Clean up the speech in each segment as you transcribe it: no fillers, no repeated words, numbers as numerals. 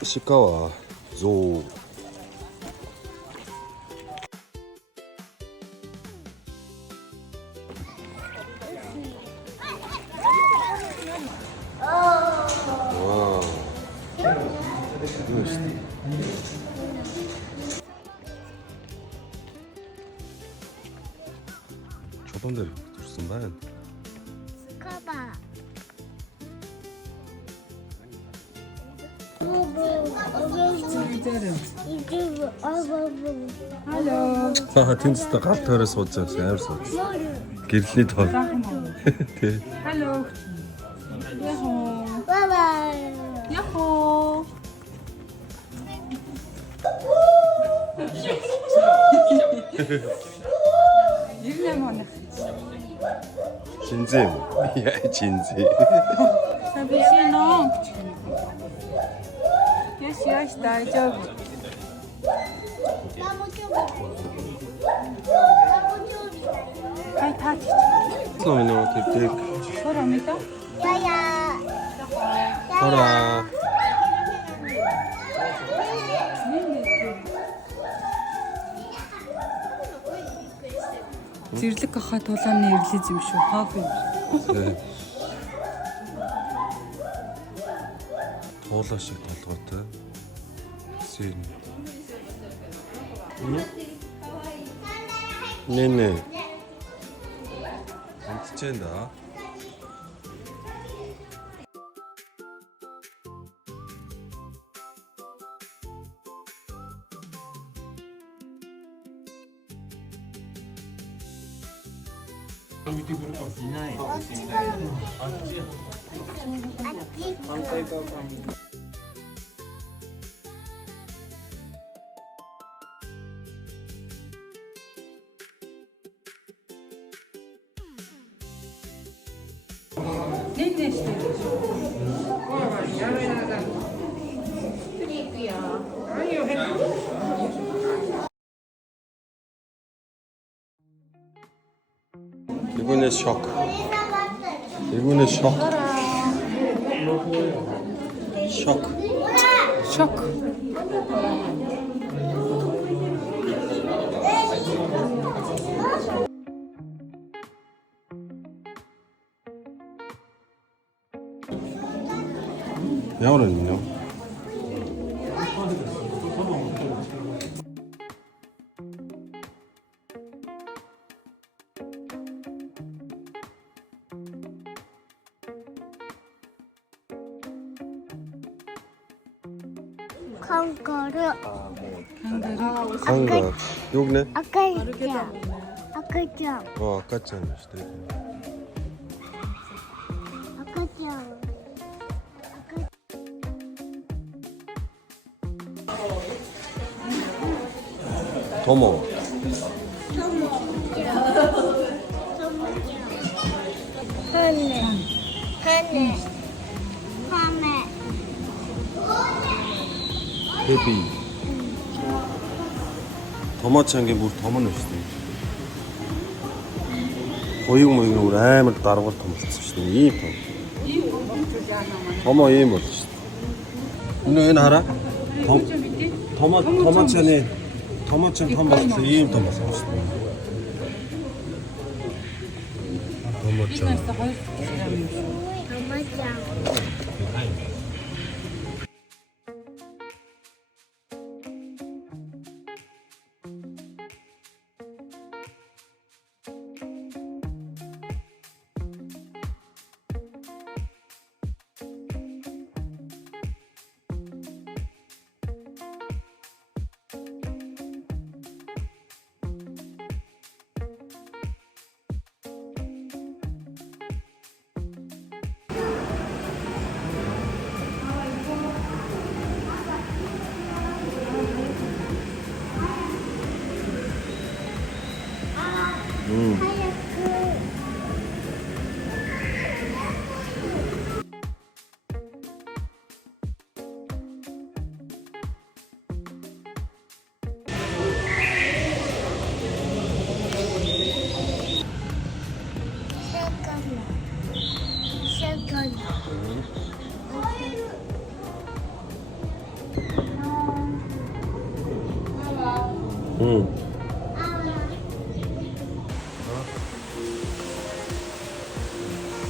Ishikawa Zoo. Wow. Çoban da dursun ben. Kaba. Hello. Тэнцтэй гал тойроо сууж байгаа амар сууж. Гэрлээ тоо. Тэ. Hello. Яхоо. Bye bye. Яхоо. Ирнэ мөн. Чинзээ юм. Яа чинзээ. Сабишино. Яш дайжоб. Ай таач. Номиноо тэрдэг. Соромита. Яя. Хора. Зэрлэг ахаа тулааны эрлиз юм шүү. Хаф юм. Туулаа шиг толгойтой. Син. Нэ. Амтчэнда. Нэ штэ. Игүүнээс шок. Игүүнээс шок. Шок. Шок. Ямар юм нөө? Kangaroo. Ханга. Юг нэ? Акача. Акача. Акачаа юм шүү дээ. Акача. Томо. Ханэ. Ханэ. Ханэ. Хэби. Томоочангийн бүр том нь шүү дээ. Хоёуг мöyг бүр амар даргуул том болсон шүү дээ. Ийм том. Томо ийм болж шүү дээ. Энэ хараа. Томоочан том болсон ийм том болсон шүү дээ. Томоочан. Камача. 응.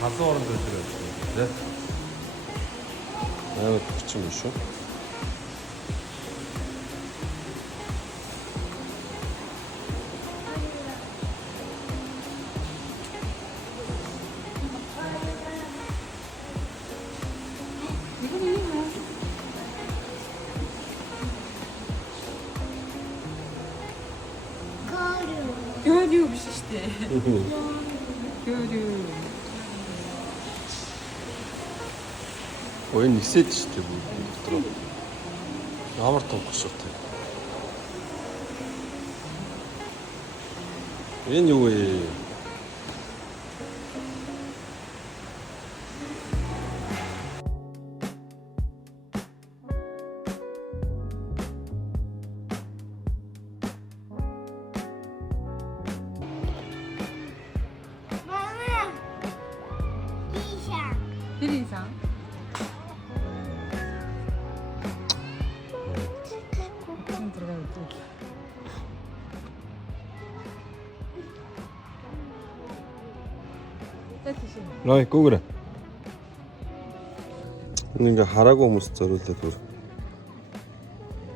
가서 오는 데들이 네? 나는 붙이면 쉬어? Görüyor işte. Görüyor. Ой, нисээд ч тийм дотроо. Ямар тонх шүү дээ. Энэ юу вэ? 마마. 이상. Bir insan. Şimdi 들어가요. 라이 꼬그래. 그러니까 하라고 하면서 자를 때도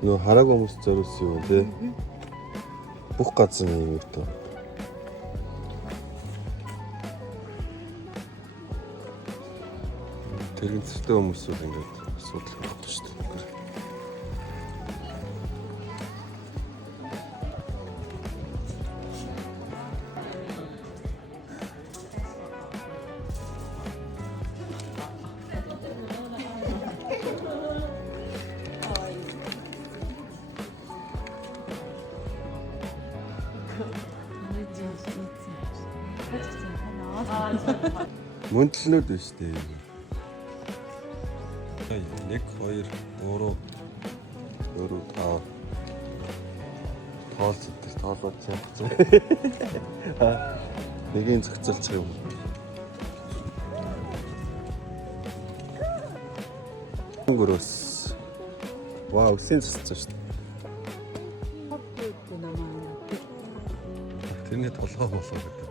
너 하라고 하면서 자르시오. 근데 복 같으면 이것도. 되게 쓸데없어 생각. 소리 갖고 싶다. 그래. Мөнтлөөд биш дээ. 1 2 3 4 5 тоолоод цаасан. Нэгийн зохицолчих юм. Гөрөөс. Вау, үсэн цэцсэн шүү дээ. Тэрний толгой болоо гэдэг.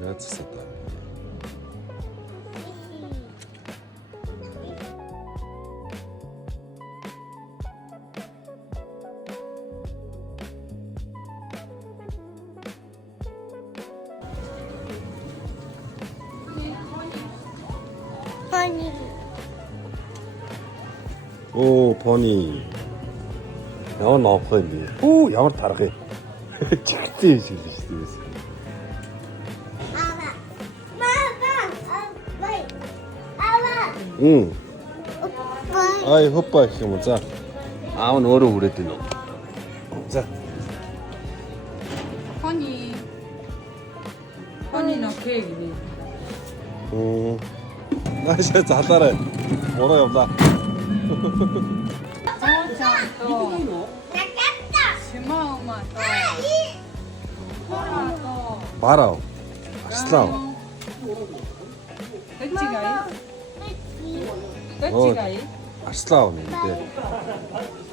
Яаж цэцсэн та? 허니. Оо, пони. Ямар ноохой юм бэ? Оо, ямар тарах юм. Чигтэй шиг л шүү дээ. 아마. 마마. 아빠이. 아마. 응. 오빠. 아이, 헛바 이렇게 먹자. 아무 노래 그랬더니. 자. 허니. 허니는 케이크니. 나 진짜 잘 따라해. 뭐라 없다. 또. 나갔다. 시마우마 또. 호라 또. 말아. 맛있다. 렛지가이. 렛지가이. 맛있다 오는데.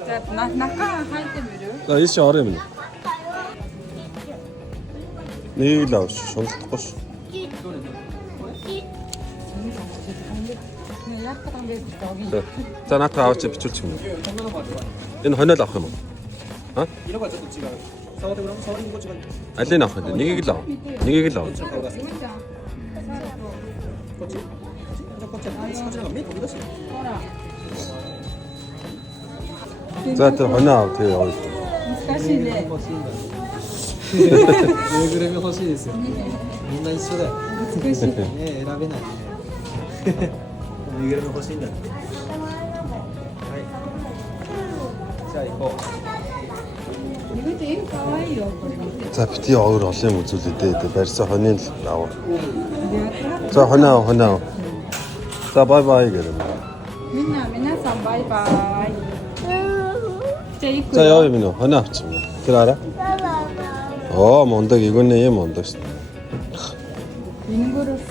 자, 나가 할 때 미루. 나 이씨 어려면. 내일 나오시. 손 뜯고시. 그냥 약간 게 저기. 자, 자 나타 아웃집 비출치면. 얘는 헌혈 나와 뭐. 어? 이런 거 좀 찍어요. 사와대 그럼 사와대 이거 찍어요. 알리 나와. 네게 길 나와. 네게 길 나와. 그렇지. 사진가 밑 어디다 써? 자, 또 헌혈 어떻게 어디? 難しいね。ぬいぐるみ欲しいですよ。みんな一緒だよ。難しい。ね選べないね。ぬいぐるみ欲しいんだって。はい。じゃあ行こう。 이거 제일 가와이요.これ。 자, 비티 어울 얼른 үзүүлээ дээ. барьсан 헌혈 나와. 자, 헌혈. 자, 바이바이 그러면. みんな皆さんバイバイ。じゃあ行く 자, よ。 여기 민호 헌혈 합치면. 길 알아? мондог 이거네 얘 мондог шүү дээ. 민그룹.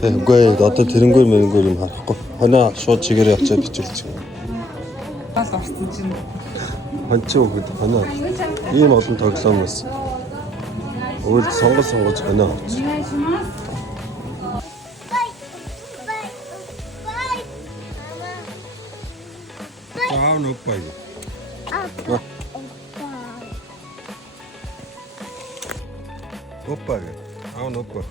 Тэг үгүй одоо тэрнгүүр мэрнгүүр юм харахгүй. Хоноо шууд чигээр явчаа бичүүлчих юм. Бас орсон чинь. Хончин өгöd хоноо. Ийм олон тоглоомоос өөр сонгож хоноо авч. お願いします。 Аа нүг баяг. 오빠. Аа нүг ба.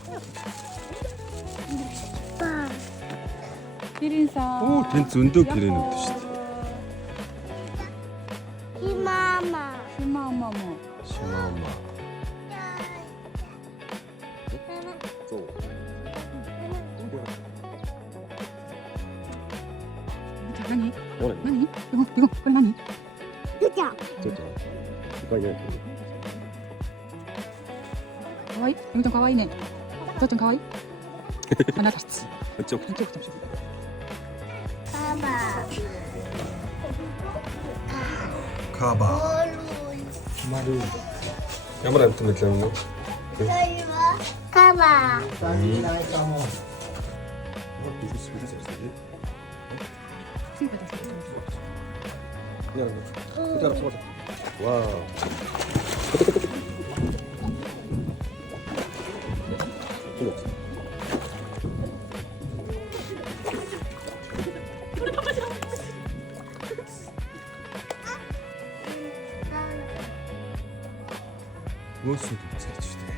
キリンさん。 Оо тэн зөндөө гэрээ нүгдэж шүү дээ. Mama. ひままも。 Шимаама.何？何？이거これ何？ Good. 可愛い。ゆみちゃん可愛いね。どっちゃん可愛い？鼻出し。 쪽. 한쪽 잠시. 카바. 마루. ямар амт мэдлээ юм уу? Kaba. Sanginay ka mo. 와우. 무엇을 도착했지?